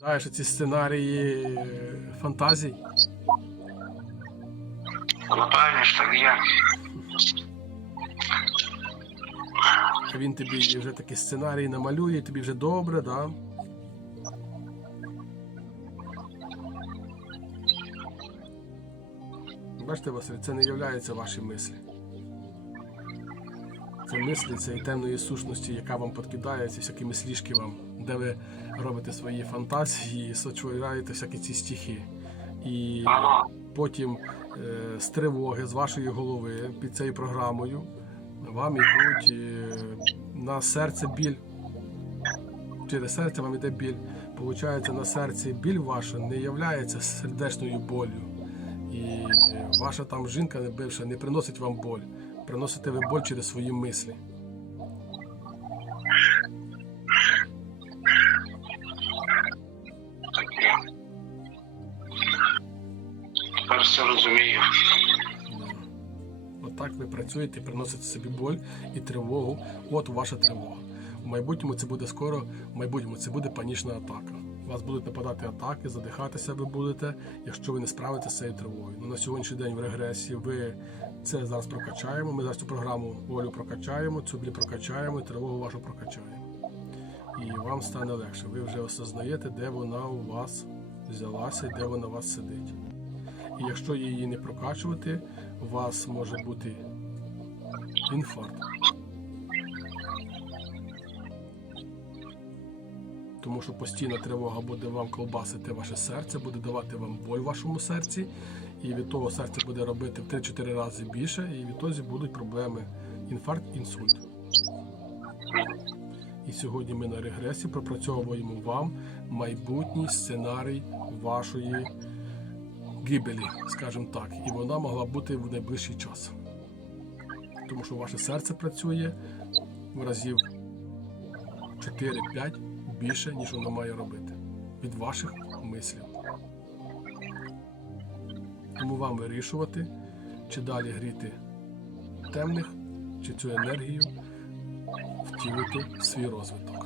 Знаєш, ці сценарії е, фантазій. Ж так є. Він тобі вже такі сценарії намалює, тобі вже добре, да? Бачите, Василь, це не є ваші мислі. Це мислі цієї темної сущності, яка вам подкидає ці всякі мислішки вам, де ви робите свої фантазії, сочуваєте всякі ці стихи. І потім е, з тривоги, з вашої голови під цією програмою вам йдуть е, на серце біль. Через серце вам йде біль. Получається, на серці біль ваша не є сердечною болю. І ваша там жінка не бивша не приносить вам боль. Приносите ви боль через свої мислі. Тепер все розумію. Отак ви працюєте, приносите собі боль і тривогу. От ваша тривога. В майбутньому це буде скоро, в майбутньому це буде панічна атака. Вас будуть нападати атаки, задихатися ви будете, якщо ви не справитеся з цією тривогою. Ну, на сьогоднішній день в регресії ви це зараз прокачаємо. Ми зараз цю програму Олю прокачаємо, цю біль прокачаємо, і тривогу вашу прокачаємо. І вам стане легше. Ви вже осознаєте, де вона у вас взялася і де вона у вас сидить. І якщо її не прокачувати, у вас може бути інфаркт. Тому що постійна тривога буде вам колбасити ваше серце, буде давати вам боль в вашому серці, і від того серце буде робити в 3-4 рази більше, і відтоді будуть проблеми інфаркт, інсульт. І сьогодні ми на регресі пропрацьовуємо вам майбутній сценарій вашої гибелі, скажімо так, і вона могла бути в найближчий час. Тому що ваше серце працює в разів 4-5 більше, ніж воно має робити від ваших мислів. Тому вам вирішувати, чи далі гріти темних, чи цю енергію втілити в свій розвиток.